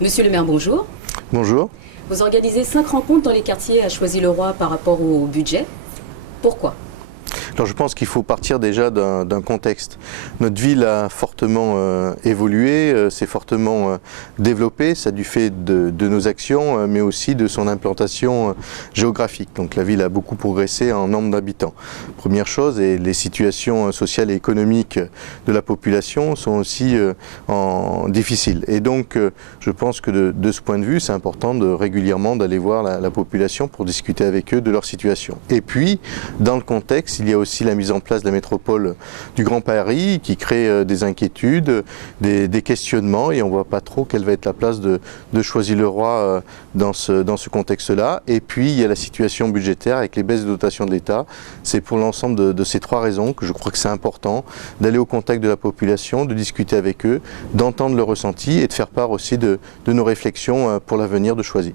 Monsieur le maire, bonjour. Bonjour. Vous organisez 5 rencontres dans les quartiers à Choisy-le-Roi par rapport au budget. Pourquoi ? Alors je pense qu'il faut partir déjà d'un contexte. Notre ville a fortement évolué, s'est fortement développée, ça du fait de nos actions, mais aussi de son implantation géographique. Donc la ville a beaucoup progressé en nombre d'habitants. Première chose, et les situations sociales et économiques de la population sont aussi difficiles. Et donc je pense que de ce point de vue, c'est important régulièrement d'aller voir la population pour discuter avec eux de leur situation. Et puis, dans le contexte, il y a aussi la mise en place de la métropole du Grand Paris qui crée des inquiétudes, des questionnements, et on ne voit pas trop quelle va être la place de Choisy-le-Roi dans ce contexte-là. Et puis il y a la situation budgétaire avec les baisses de dotation de l'État. C'est pour l'ensemble de ces trois raisons que je crois que c'est important d'aller au contact de la population, de discuter avec eux, d'entendre leurs ressentis et de faire part aussi de nos réflexions pour l'avenir de Choisy.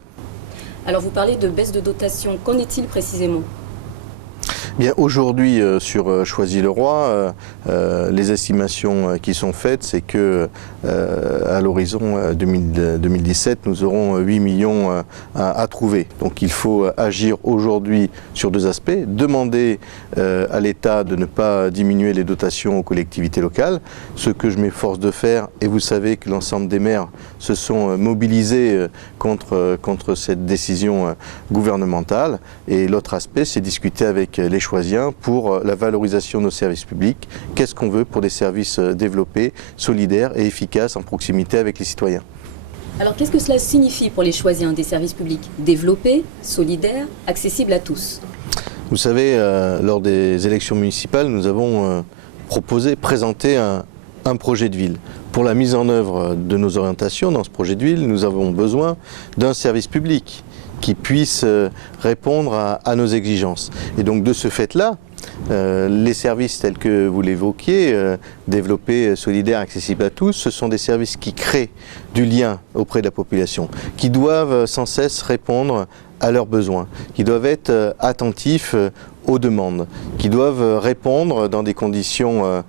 Alors vous parlez de baisse de dotation, qu'en est-il précisément ? Bien, aujourd'hui, sur Choisy-le-Roi, les estimations qui sont faites, c'est que à l'horizon 2017, nous aurons 8 millions à trouver. Donc il faut agir aujourd'hui sur deux aspects. Demander à l'État de ne pas diminuer les dotations aux collectivités locales, ce que je m'efforce de faire, et vous savez que l'ensemble des maires se sont mobilisés contre cette décision gouvernementale. Et l'autre aspect, c'est discuter avec les Choisiens pour la valorisation de nos services publics. Qu'est-ce qu'on veut pour des services développés, solidaires et efficaces en proximité avec les citoyens. Alors qu'est-ce que cela signifie pour les Choisiens, des services publics développés, solidaires, accessibles à tous ? Vous savez, lors des élections municipales, nous avons présenté un projet de ville. Pour la mise en œuvre de nos orientations dans ce projet de ville, nous avons besoin d'un service public qui puisse répondre à nos exigences. Et donc de ce fait-là, les services tels que vous l'évoquiez, développés, solidaires, accessibles à tous, ce sont des services qui créent du lien auprès de la population, qui doivent sans cesse répondre à leurs besoins, qui doivent être attentifs aux demandes, qui doivent répondre dans des conditions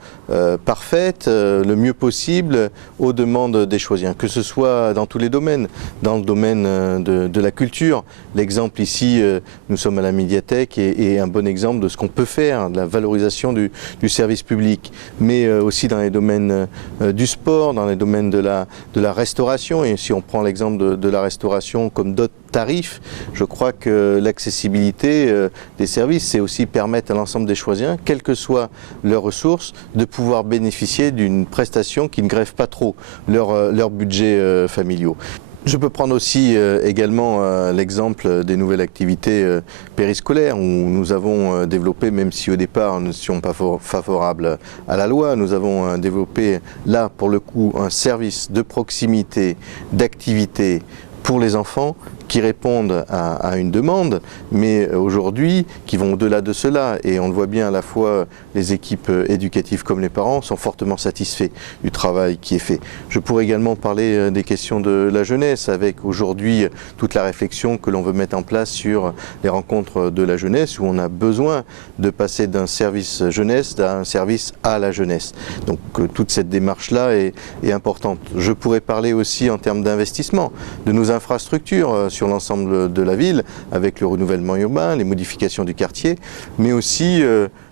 parfaites, le mieux possible aux demandes des Choisiens, que ce soit dans tous les domaines, dans le domaine de la culture. L'exemple ici, nous sommes à la médiathèque et un bon exemple de ce qu'on peut faire, de la valorisation du service public, mais aussi dans les domaines du sport, dans les domaines de la restauration. Et si on prend l'exemple de la restauration comme d'autres tarifs, je crois que l'accessibilité des services, c'est aussi permettre à l'ensemble des Choisiens, quelles que soient leurs ressources, de pouvoir bénéficier d'une prestation qui ne grève pas trop leur budget familiaux. Je peux prendre aussi également l'exemple des nouvelles activités périscolaires où nous avons développé, même si au départ nous n'étions pas favorables à la loi, nous avons développé là pour le coup un service de proximité, d'activité pour les enfants qui répondent à une demande, mais aujourd'hui qui vont au-delà de cela. Et on le voit bien, à la fois les équipes éducatives comme les parents sont fortement satisfaits du travail qui est fait. Je pourrais également parler des questions de la jeunesse, avec aujourd'hui toute la réflexion que l'on veut mettre en place sur les rencontres de la jeunesse, où on a besoin de passer d'un service jeunesse à un service à la jeunesse. Donc toute cette démarche-là est importante. Je pourrais parler aussi en termes d'investissement, de nos infrastructures sur l'ensemble de la ville, avec le renouvellement urbain, les modifications du quartier, mais aussi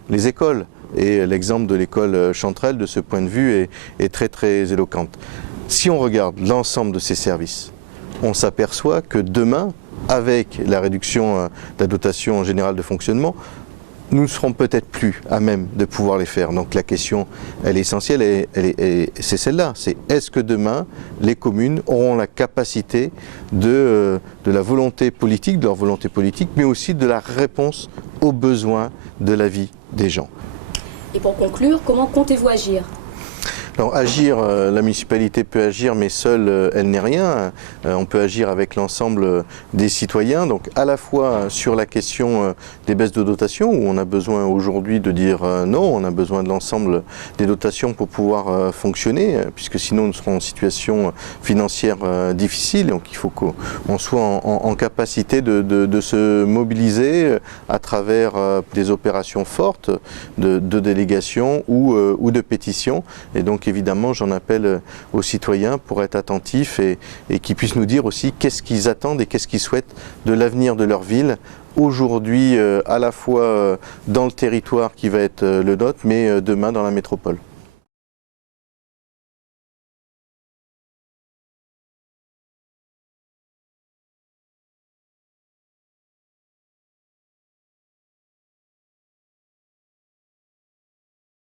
les écoles. Et l'exemple de l'école Chanterelle, de ce point de vue, est très très éloquente. Si on regarde l'ensemble de ces services, on s'aperçoit que demain, avec la réduction de la dotation générale de fonctionnement, nous ne serons peut-être plus à même de pouvoir les faire. Donc la question, elle est essentielle, et c'est celle-là. C'est est-ce que demain, les communes auront la capacité de la volonté politique, de leur volonté politique, mais aussi de la réponse aux besoins de la vie des gens. Et pour conclure, comment comptez-vous agir ? Alors agir, la municipalité peut agir, mais seule elle n'est rien. On peut agir avec l'ensemble des citoyens, donc à la fois sur la question des baisses de dotation, où on a besoin aujourd'hui de dire non, on a besoin de l'ensemble des dotations pour pouvoir fonctionner, puisque sinon nous serons en situation financière difficile, donc il faut qu'on soit en capacité de se mobiliser à travers des opérations fortes de délégation ou de pétition, et donc donc évidemment j'en appelle aux citoyens pour être attentifs et qu'ils puissent nous dire aussi qu'est-ce qu'ils attendent et qu'est-ce qu'ils souhaitent de l'avenir de leur ville, aujourd'hui à la fois dans le territoire qui va être le nôtre, mais demain dans la métropole.